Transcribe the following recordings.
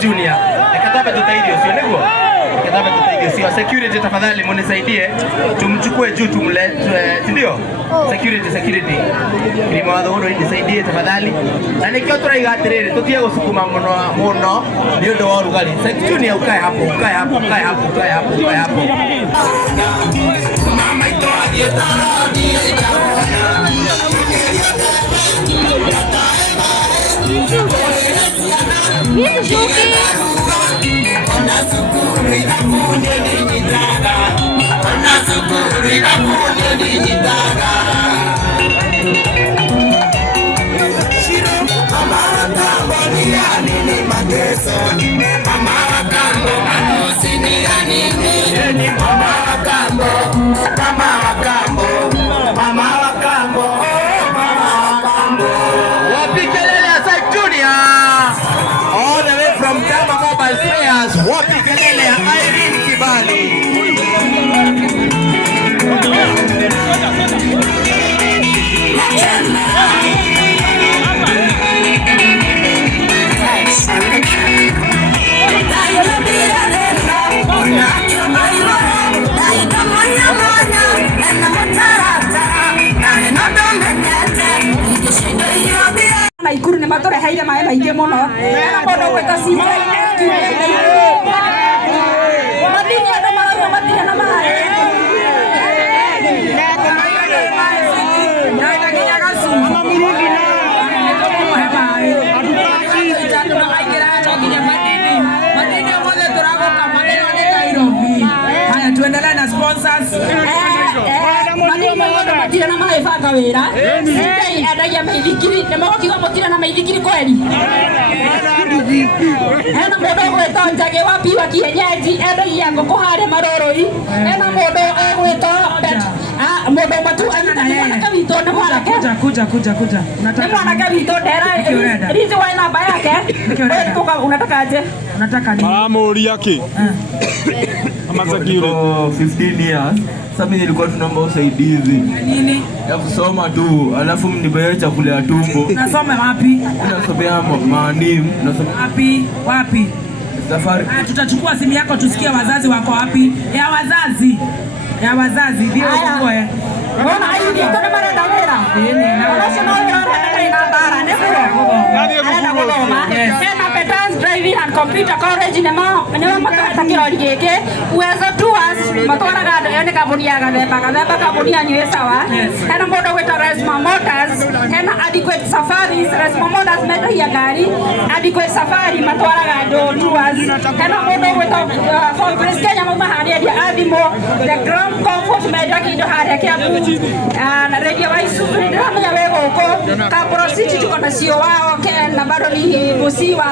Junior. Nikatabe tutaidio sio nego. Nikatabe tutaidio sio. Security tafadhali munisaidie. Tumchukue juu tumlete, ndio? Security. Ni mwadho ndo nisaidie tafadhali. Na nikiwa turaiga atiriri tutie gusukuma muno ni ndo wa rugari. Junior ukae hapo. Mama ito Ikuru ne matore haida mae baige mono na bono kweta sita madini ada maro madini na mare na takinya kasu mamurudi na tomo hebae adukaki chatu na maikira takinya madini mmoja turago kama leo ni Nairobi. Haya tuendelee na sponsors madini na mae faka wera adagia maithikiri ne magokiga mutira na maithikiri kweli ena modo gweta njage wapi wa kienyeji adagia ngoko hare maroroi ena modo gweta bet modo matu ana kavito ne mwanake kuja unataka ne mwanake vito dera rizi wa namba yake unataka aje unataka nini amori yake amazakiro 15 years. Sasa nilikuwa tunaomba usaidizi. Nini? Ya kusoma tu, alafu mnipe chakula ya tumbo. Unasoma wapi? Nasomea Maanim, nasoma wapi? Safari. Tutachukua simu yako tusikie wazazi wako wapi? Ya wazazi ndio wewe. Mbona hiyo ndio kama marenda wera? Nini? Unasema wewe unataka ina bara, ndio? Nani yuko? Yes. and Computer College nemo makata kirori giki Uwezo Tours matwaraga andu ene kambuni ya gathemba kambuni ya nyue sawa hena mundu gwita Resma Motors hena Adequate Safaris Resma Motors metagia ngari Adequate Safari matwaraga andu tours hena mundu gwita Forbes Kenya mauma haria dia athimo the Grand Comfort metagia indo haria Kiambu na Radio Isuzu ndiramenya we guku Kabro City tuko na CEO wao na bado ni bosi wa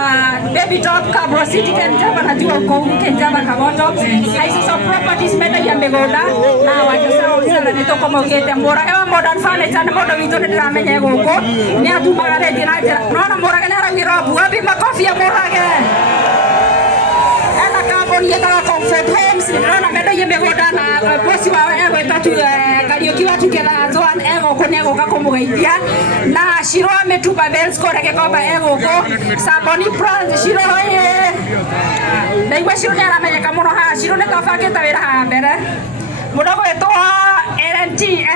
Baby Top Kabro City Kenjaba najua uko Kenjaba Kaboto Aiso Properties metagia migunda na wajasao sana nitoko mogete mbora ewa modern furniture na modo witu ndiramenya guku ni atumaga rendi na njira nona morage nara wirobu wapi makofi ya morage ena kamboni yetara Comfort Homes nona metagia migunda na bosi wao ewe tatu Kariuki watu kela zoan ego konego kakomugeithia na Shiro ametupa bells kore gekomba ego ko Saboni Brand Shiro ye na igwa Shiro nyaramenya muno ha Shiro ne kafaketa wira ha mbere mudogo eto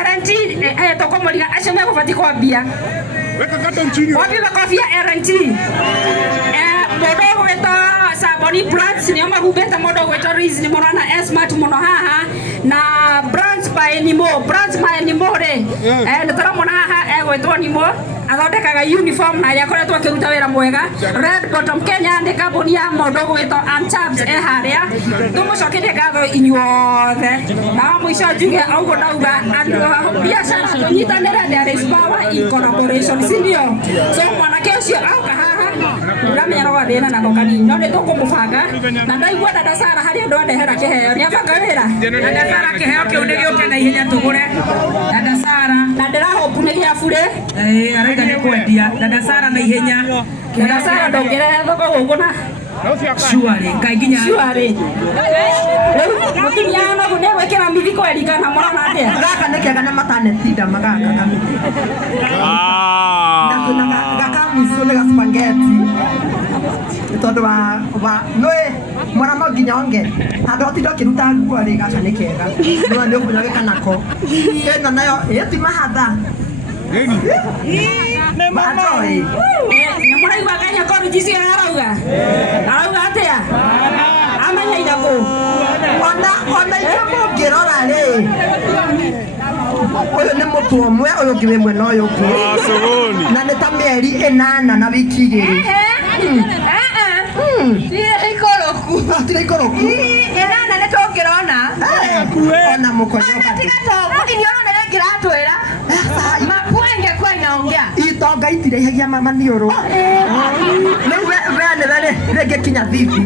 RNT tokomoliga aceme gufati kwambia weka kata nchini wapi makofi ya RNT mudogo eto Saboni Brands ni mahubeta mudogo eto reason muno na smart muno haha na Brands by Nimo re ndetara muno haha ego eto Nimo athondekaga uniform na yakoretwo akiruta wira mwega Red Bottom Kenya ndi kambuni ya mudogo eto Uncharms haria tumucokerie ngatho inyuothe na mwisho njuge augo nauga andu biashara tunyitanire there is power in collaboration sindio so mwanake ucio auka haha ndamenya no athina na kokani no ndi tukumubanga na ndaigua dada Sara hari andu andehera kiheo ni abanga wira dada Sara kiheo kiu ni gioke na ihenya tugure dada Sara na ndirahopu ni gia bure araiga ni kwendia dada Sara na ihenya dada Sara ndongerere thoko guku na Shuare nginya Shuare mutumia no gune wekera mithiko erigana morona atia gaka nikega na matanetinda magaka kami ndakuna gaka musole ga spaghetti tondu wa noe mwana no nginya onge handu otindo kiruta nguo ri gaca nikega no ndio kunya gekanako eno nayo eti mahatha ne mama ne mwana iwa kanya koru jisi arauga atia amanya idako ona yemo gerora re oyo ne mutu omwe oyo kibemwe no yo ku na ne tameri enana na wiki igiri tire ikoroku enana ne tokirona ona mukonyo tiga to ni ona ne giratwira makwenge kwa inaongea itonga itirehagia mama nioro no we rege kinya vipi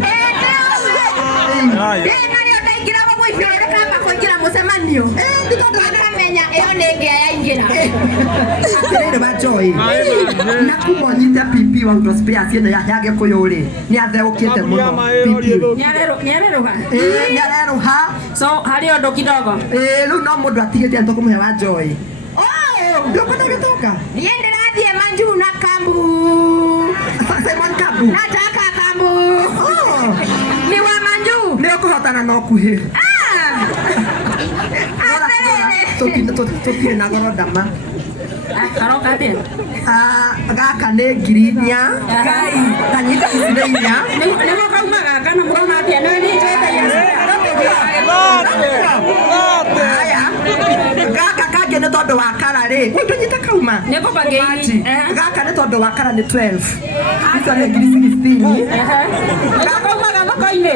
nani otaingira babo ifyore kama kuingira musemanio ndikondo ndamenya eyo nenge yaingira atirire bajoi na kumonyita pipi wa utospea siena yage kuyuri ni atheukite muno pipi nyareruha so hari ondo kidogo lu no mundu atigite ntoko muhe wa joy ndio kuna kutoka niende radhi manju na kambu Simon Kambu nataka kambu ni wa manju ndio kuhotana no kuhe tokire na goro dama karoka tena gaka ne ngirinya kai kanyita isinya nimo kauma gaka na murona atia no ni jeta ya gaka kage ne tondu wa kara ri utunyita kauma neko bageini gaka ne tondu wa kara ni 12 ito ne ngiri 16 gaka kauma gaka koine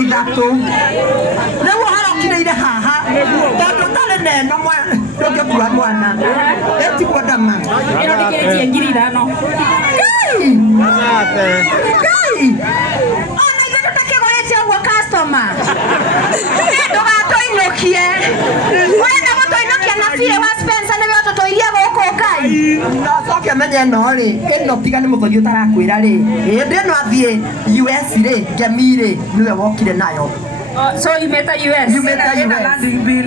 Idato lewo haro kireire haha tondu tale neno mwa ndoke kuwa mwana eti kodama ino dikiritie ngiri 5 kai ona ibeto takegoretia gwo customer ndo gato inokie wena goto inokia na fire wa Spencer ne goto toiria goko kai soke menye no ri ino tiga ni muthori utarakwira ri indi no athie US ri ngemire niwe wokire nayo so you met a US landing bill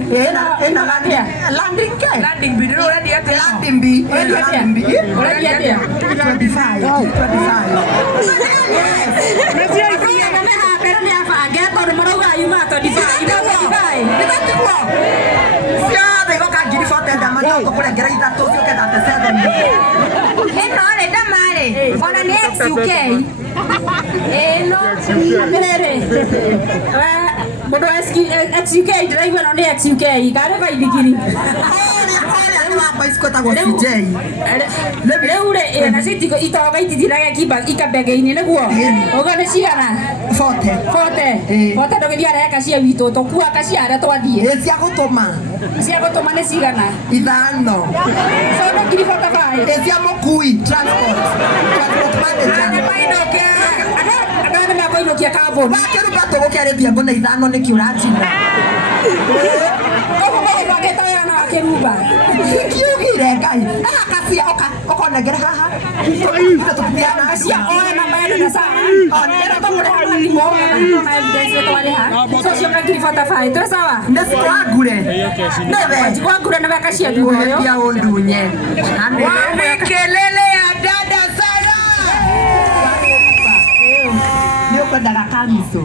landing bill already at landing bill already at 25 Ame hapera ni afange tondu marauga yuma to divai. Nĩtatiguo. Ciothe igoka ngiri 40 ndamatoka kũrengera ithatũ ũcio ũkenda te 7. Ĩno rĩ ndamarĩ ona nĩ XUK. Ĩno atĩrĩrĩ mũndũ wa XUK ndĩraigua ĩno nĩ XUK karĩ baithikiri. Rĩu rĩ na citiko itoga itithiraga kimba ikambege-inĩ nĩguo ũguo nĩ cigana 40 ndũgĩthiaga reka cia witũ tũkuaga cia arĩa twathiĩ cia gũtũma nĩ cigana 5 sono ngiri 45 cia mũkui transport manager andũ nĩ makoinũkia kambũni wakĩruga tũgũkĩarĩthia mbona 5 nĩkĩ ũranjina Keruba. Kiugire Ngai. Kacia okonegera haha. Kacia oe na mbere na sana. Onera tomore hamwe mo na evidence twari ha. So cio ngiri 45 tu sawa. Ndesitwagure. Neve. Kwagure na kacia duoyo. Pia undunye. Wamekelele ya dada sana. Nĩũkwendaga kamiso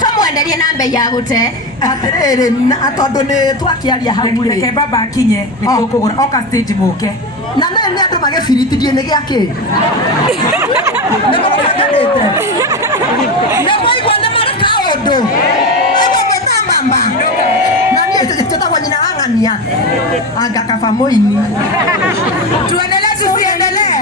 tũmwenderie na mbei ya gũte atĩrĩrĩ tondũ nĩ twakĩaria hau rĩ reke baba akinye nĩtũkũgũra oka stage mũke na nĩ andũ magĩbiritithie nĩ gĩakĩ nĩmũkũraganĩte nĩmwaigua nĩmareka ũndũ mũtambamba na niĩ tũtagwo nyina wa ng'ania anga kaba mũini tuendelee tusiendelee.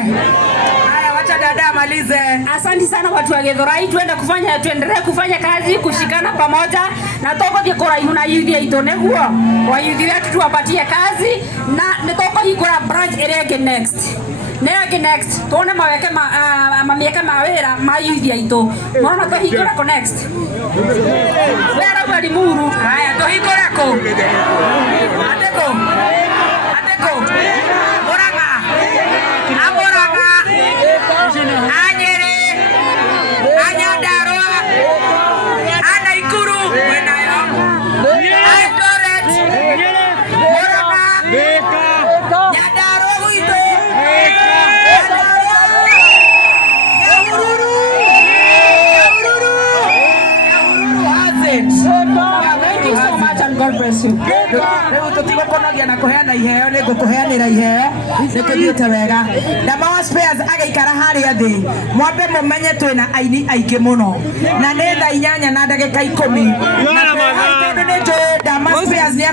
Dada amalize. Asante sana watu wa Githurai, tuendelee kufanya kazi, kushikana pamoja na tũgũthiĩ kũraihu na yuthi aitũ nĩguo wa yuthi wetu tuwapatie kazi na nĩtũkũhingũra branch ĩrĩa ĩngĩ next tuone mamieke ma wĩra ma yuthi aitũ mona tũhingũra kũ next wĩra bwa Limuru. Haya tũhingũre kũ ateko Anyere, Anyandarua, Anaikuru, Eldoret, Murang'a, Nyandarua Wito, Nyahururu has it. Thank you so much and God bless you. Rĩu tũtigũkonagia na kũheana iheo nĩ ngũkũheanĩra iheo nĩkũthiĩte wega. Ndama wa Spares agaikara harĩa thĩ mwambe mũmenye twĩna aini aingĩ mũno na nĩ thaa 8 na ndagĩka 10 na tondũ nĩ njũĩ Ndama Spares nĩ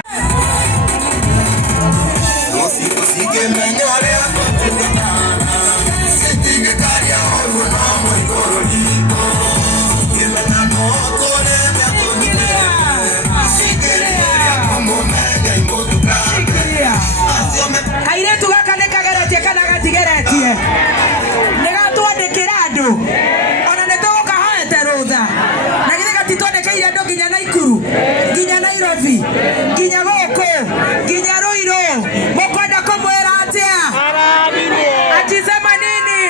kairetu gaka nĩ kageretie kana gatigeretie nĩ gatwandĩkĩra andũ ona nĩ tũgũkahoete rũtha na githĩ gatitwandĩkĩire andũ nginya Naikuru nginya Nairobi nginya gũkũ nginya Ruiru mũkwenda kũmwĩra atĩa akisema nini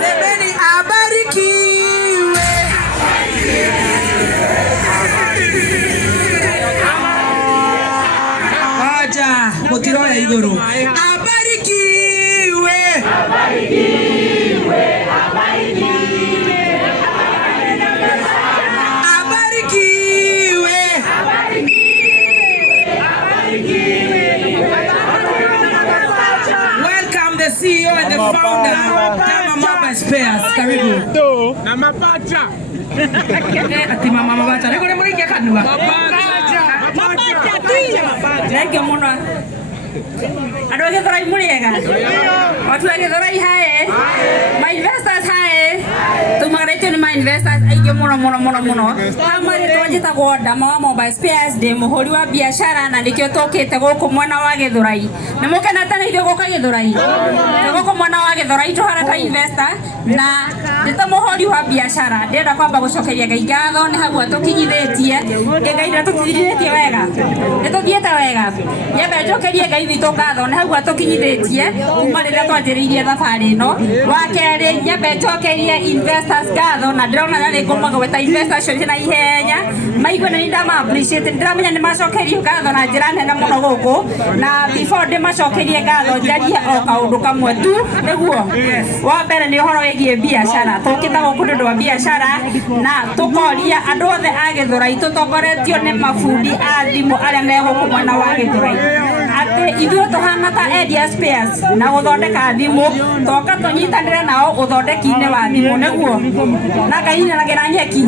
semeni abarikiwe aja mũtiroya igũrũ abarikiwe Welcome the CEO and the founder Ndama Mobile Spares. Karibu. Na mapacha. Ati mama mapacha. Niko nemurikia kanua. Mapacha. Thank you muno. Andũ a Githurai mũrĩega? Watu wa Githurai hae? My investors hae? Tumagarĩtio nĩ my investors aingĩ mũno. Hamwe nĩtwanjĩtagwo Ndama wa Mobile Spares, ndĩ mũhũri wa biacara na nĩkĩo tũkĩte gũkũ mwena wa Githurai. Nĩmũkenete na ithuĩ gũka Githurai? Gũkũ mwena wa Githurai tũhana ta investor na ndĩ ta mũhũri wa biacara ndĩrenda kwamba gũcokeria Ngai ngatho nĩ hau atũkinyithĩtie. Ngai ndatũkinyithĩtie wega. Nĩtũthiĩte wega. Nyambe njokerie Ngai witũ ngatho nĩ hau atũkinyithĩtie kuma rĩrĩa twanjĩrĩirie thabarĩ ĩno. Wa kerĩ nyambe njokerie investors ngatho na ndĩrona na nĩngũmaga weta investor cio na ihenya maigua nĩ ndama appreciate ndĩramenya nĩ macokerio ngatho na njĩra nene mũno gũkũ na before ndĩmacokerie ngatho njarie o kaũndũ kamwe tu nĩguo wa mbere nĩ ũhoro wĩgiĩ biacara tũkĩta gũkũ nĩ ũndũ wa biacara na tũkoria andũ othe a Gĩthũrai tũtongoretio nĩ mabundi a thimũ arĩa me gũkũ mwena wa Gĩthũrai atĩ ithuĩ tũhana ta Endia Spares na gũthondeka thimũ toka tũnyitanĩre nao ũthondeki-inĩ wa thimũ nĩguo na kainagĩra nyeki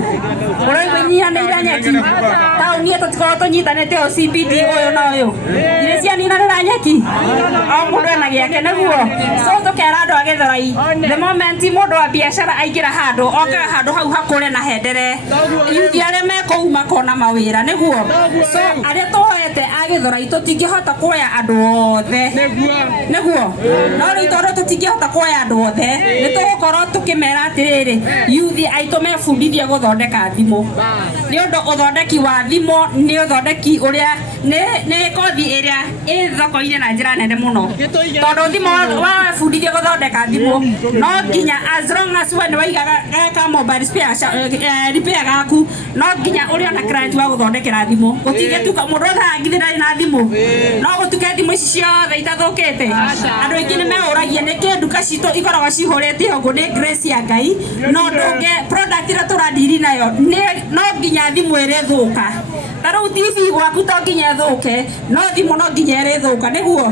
ũraigua inyihanĩire nyeki taũni tũtikorwo tũnyitanĩte o CBD ũyũ na ũyũ irĩ cianinanĩra nyeki o mũndũ ena gĩake nĩguo so tũkera andũ a Gĩthũrai the moment mũndũ wa biacara aingĩra handũ okaga handũ hau hakũre na hendere yuthi arĩa me kũu makona mawĩra nĩguo so arĩa tũhoete a Gĩthũrai tũtingĩhota kuoya andũ othe nĩguo no rĩu tondũ tũtingĩhota kuoya andũ othe nĩ tũgũkorwo tũkĩmera atĩrĩrĩ yuthi aitũ mebundithie gũthondeka thimũ nĩ ũndũ ũthondeki wa thimũ nĩ ũthondeki ũrĩa nĩ kothi ĩrĩa ĩ thoko-inĩ na njĩra nene mũno tondũ thimũ wabundithie gũthondeka thimũ no nginya as long as we nĩ waigaga gaka mobile repair gaku no nginya ũrĩ ona client wa gũthondekera thimũ gũtingĩtuka mũndũ ũthangithĩ ndarĩ na thimũ no gũtuke thimũ ici ciothe itathũkĩte andũ aingĩ nĩ meũragia nĩkĩ nduka citũ ikoragwo cihũrĩte ũguo nĩ grace ya Ngai no ndũngĩ product ĩrĩa tũradiri nayo no nginya thimũ ĩrĩthũka ta rĩu TV gwaku to nginya ĩthũke no thimũ no nginya ĩrĩthũka nĩguo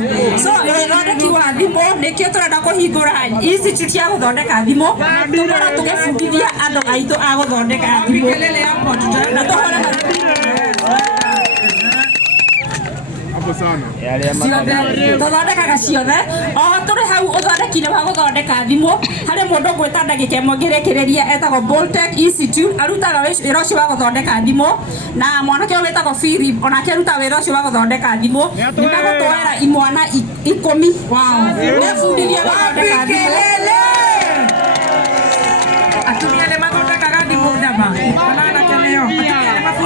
so ũthondeki wa thimũ nĩkĩo tũrenda kũhingũra institute ya gũthondeka thimũ tũkorwo tũgĩbundithia andũ aitũ a gũthondeka thimũ na tũhore tũthondekaga ciothe o tũrĩ hau ũthondeki-inĩ wa gũthondeka thimũ harĩ mũndũ gwĩta ndagĩka ĩmwe ngĩrĩkĩrĩria etagwo Boltech Institute arutaga wĩra ũcio wa gũthondeka thimũ na mwanake ũyũ wĩtagwo Philip onake arutaga wĩra ũcio wa gũthondeka thimũ nĩ megũtwara imwana 10 mebundithie gũthondeka thimũ atumia nĩ mathondekaga thimũ ndama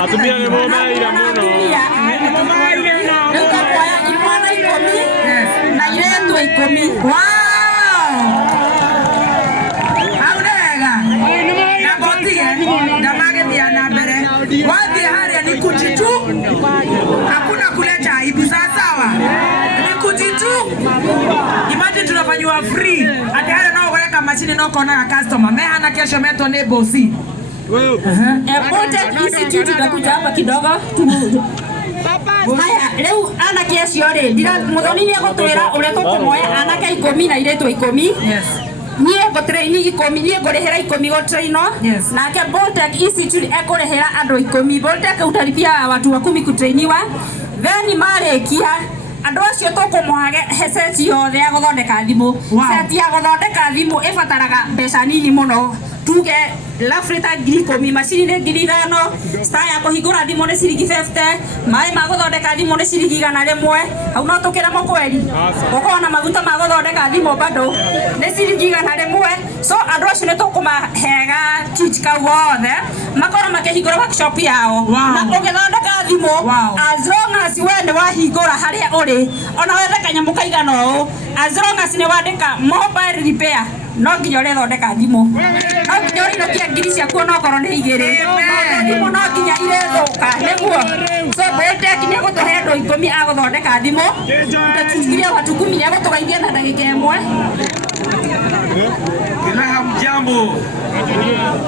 atumia nĩ momaire mũno na iretu 10 wow aurega na botige ndamagethia na mbere wathi haria ni kujitu hakuna kuleta aibu sawa ni kujitu imagine tunafanywa free ati haya nao goreka machine no kona customer me hana kesho meto ne bosi Boltech Institute tutakuja hapa kidogo haya rĩu anake acio rĩ mũthoni nĩ egũtwĩra ũrĩa tũkũmoya anake 10 na airĩtu 10 niĩ ngũtraini 10 niĩ ngũrĩhĩra 10 gũtrainwo nake Boltech Institute ekũrĩhĩra andũ 10 Boltech utalipia watu 10 kutrainiwa then marĩkia andũ acio tũkũmohage seti yothe ya gũthondeka thimũ seti ya gũthondeka thimũ ĩbataraga mbeca nini mũno tuge lafrita 10,000 macini nĩ 5,000 star ya kũhingũra thimũ nĩ ciringi 50 maĩ ma gũthondeka thimũ nĩ ciringi 100 hau no tũkĩremo kweri gũkorwo na maguta ma gũthondeka thimũ bado nĩ ciringi 100 so andũ acio nĩ tũkũmahega kit kau wothe makorwo makĩhingũra workshop yao na ũgĩthondeka thimũ as long as we nĩ wahingũra harĩa ũrĩ ona wethe kanyamũ kaigana ũũ as long as nĩ wandĩka mobile repair no nginya ũrĩthondeka thimũ no nginya ũrĩinũkia ngiri ciaku onokorwo nĩ 2 thimũ no nginya irĩthũka nĩguo so Boltech nĩ egũtũhe andũ 10 a gũthondeka thimũ tũtukirie watu 10 nĩ egũtũgeithia na ndagĩka ĩmwe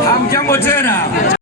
hamjambo tena.